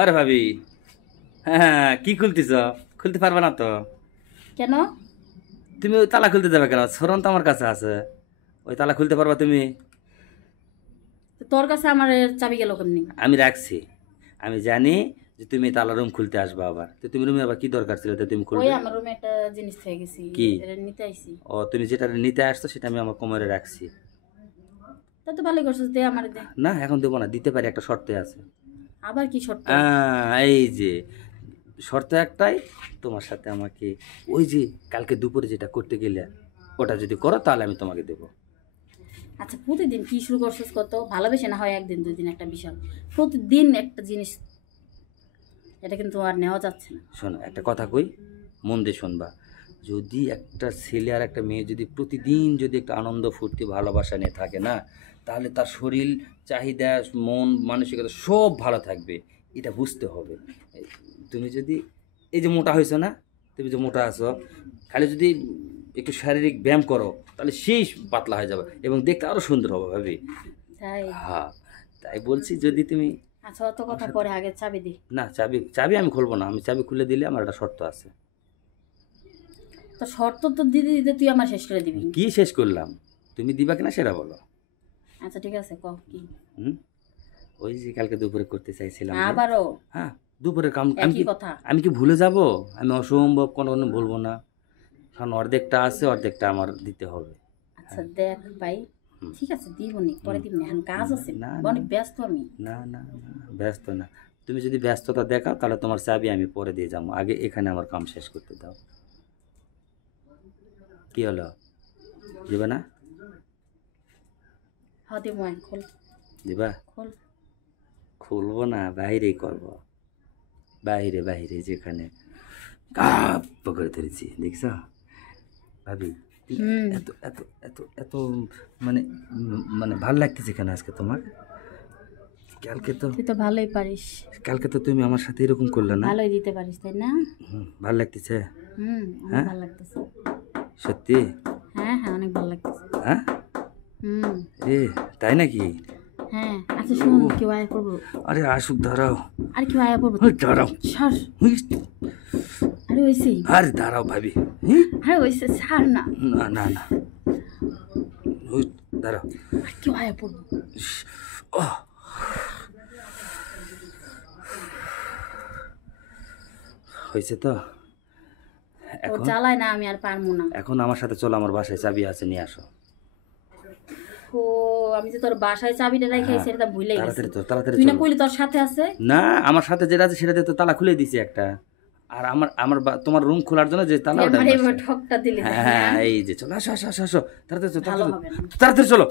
আরে ভাবি, হ্যাঁ কি খুলতেছ? খুলতে পারবে না তো? কেন? তুমি ওই তালা খুলতে যাবে কেন? সরন তো আমার কাছে আছে, ওই তালা খুলতে পারবা তুমি? তোর কাছে আমার চাবি গেল কেমনি? আমি রাখছি, আমি জানি যে তুমি তালা রুম খুলতে আসবা। আবার তো তুমি রুমে আবার কি দরকার ছিল তো তুমি ওই খুলবে? আমার রুমে একটা জিনিস থেকে গেছি, কি? এটা নিতে আইছি। ও, তুমি যেটা নিতে আসছো সেটা আমি আমার কোমরে রাখছি। তা তো ভালোই করছিস, দে আমার দে। না এখন দেবো না, দিতে পারি, একটা শর্তে আছে। আবার কি শর্ত? এই যে শর্ত একটাই, তোমার সাথে আমাকে ওই যে কালকে দুপুরে যেটা করতে গেলে ওটা যদি করো তাহলে আমি তোমাকে দেবো। আচ্ছা প্রতিদিন কি শুরু করছিস? কত ভালোবেসে না হয় একদিন দুই দিন একটা বিষয়, প্রতিদিন একটা জিনিস, এটা কিন্তু আর নেওয়া যাচ্ছে না। শোনো একটা কথা কই, মন দিয়ে শুনবা। যদি একটা ছেলে আর একটা মেয়ে যদি প্রতিদিন যদি একটা আনন্দ ফুর্তি ভালোবাসা নিয়ে থাকে না, তাহলে তার শরীর চাহিদা, মন মানসিকতা সব ভালো থাকবে। এটা বুঝতে হবে। তুমি যদি এই যে মোটা হয়েছো না, তুমি যে মোটা আছো, খালি যদি একটু শারীরিক ব্যায়াম করো তাহলে সেই পাতলা হয়ে যাবে এবং দেখতে আরও সুন্দর হবে ভাবি। তাই? হ্যাঁ, তাই বলছি যদি তুমি। আচ্ছা অত কথা পরে, আগে চাবি দি। না, চাবি চাবি আমি খুলবো না, আমি চাবি খুলে দিলে আমার একটা শর্ত আছে। তো শর্ত তো দিতে দিতে তুই আমার শেষ করে দিবি। কি শেষ করলাম? তুমি দিবা কিনা সেটা বলো। আচ্ছা ঠিক আছে, ক কি? হুম, ওই যে কালকে দুপুরে করতে চাইছিলাম যে। আবারও হ্যাঁ, দুপুরে কাম আমি একই কি, কথা? আমি কি ভুলে যাব? আমি অসম্ভব কোনো বলবো না, কারণ অর্ধেকটা আছে, অর্ধেকটা আমার দিতে হবে। আচ্ছা দেখ ভাই, হুম। ঠিক আছে দিব নি, পরে দিব নি, এখন কাজ আছে, না অনেক ব্যস্ত আমি। না না না, ব্যস্ত না। তুমি যদি ব্যস্ততা দেখাও তাহলে তোমার চাবি আমি পরে দিয়ে যাবো, আগে এখানে আমার কাম শেষ করতে দাও। কি হলো, দিবে না? হ্যাঁ দিব, খোল দিবা? খোল। খুলবো না, বাইরেই করবো, বাইরে বাইরে যেখানে কাপ করে ধরেছি, দেখছ ভাবি? হুম। এত এত এত এত মানে মানে ভাল লাগতেছে কেন আজকে তোমার? কালকে তো, তুই তো ভালোই পারিস, কালকে তো তুমি আমার সাথে এরকম করলে না। ভালোই দিতে পারিস তাই না? ভাল লাগতেছে? অনেক হ্যাঁ? ভালো লাগতেছে। সত্যি? হ্যাঁ হ্যাঁ, অনেক ভালো লাগতেছে। হ্যাঁ, হুম। এ তাই নাকি? হ্যাঁ আচ্ছা শুন, কেউ আয়া করবো। আরে আসুক, দাঁড়াও। আর কেউ আয়া করবো? ওই দাঁড়াও। ছাড়। হুই, আরে হয়েছে, আরে দাঁড়াও ভাবি। হুম, আরে হয়েছে, ছাড় না। না না না, ওই দাঁড়াও। আর কেউ আয়া পড়বো। ও, হয়েছে তো? তোর এখন জ্বালায় না আমি আর পারবো না। এখন আমার সাথে চলো, আমার বাসায় চাবি আছে, নিয়ে আসো। ও, আমি যে তোর বাসায় চাবিটা রেখে হ্যাঁ, সেটা ভুলেই গেছি। তাড়াতাড়ি তো, তাড়াতাড়ি তুই না চলো। কইলি তোর সাথে আছে? না, আমার সাথে যেটা আছে সেটা দিয়ে তো তালা খুলে দিছি একটা। আর আমার আমার তোমার রুম খোলার জন্য যে তালা, তুই ওটা আমার আমি এবার বাসায়। ঠকটা দিলি, তাই না? হ্যাঁ, এই যে চলো, আসো আসো আসো আসো, তাড়াতাড়ি চলো, ভালো তাড়াতাড়ি হবে না। তাড়াতাড়ি চলো।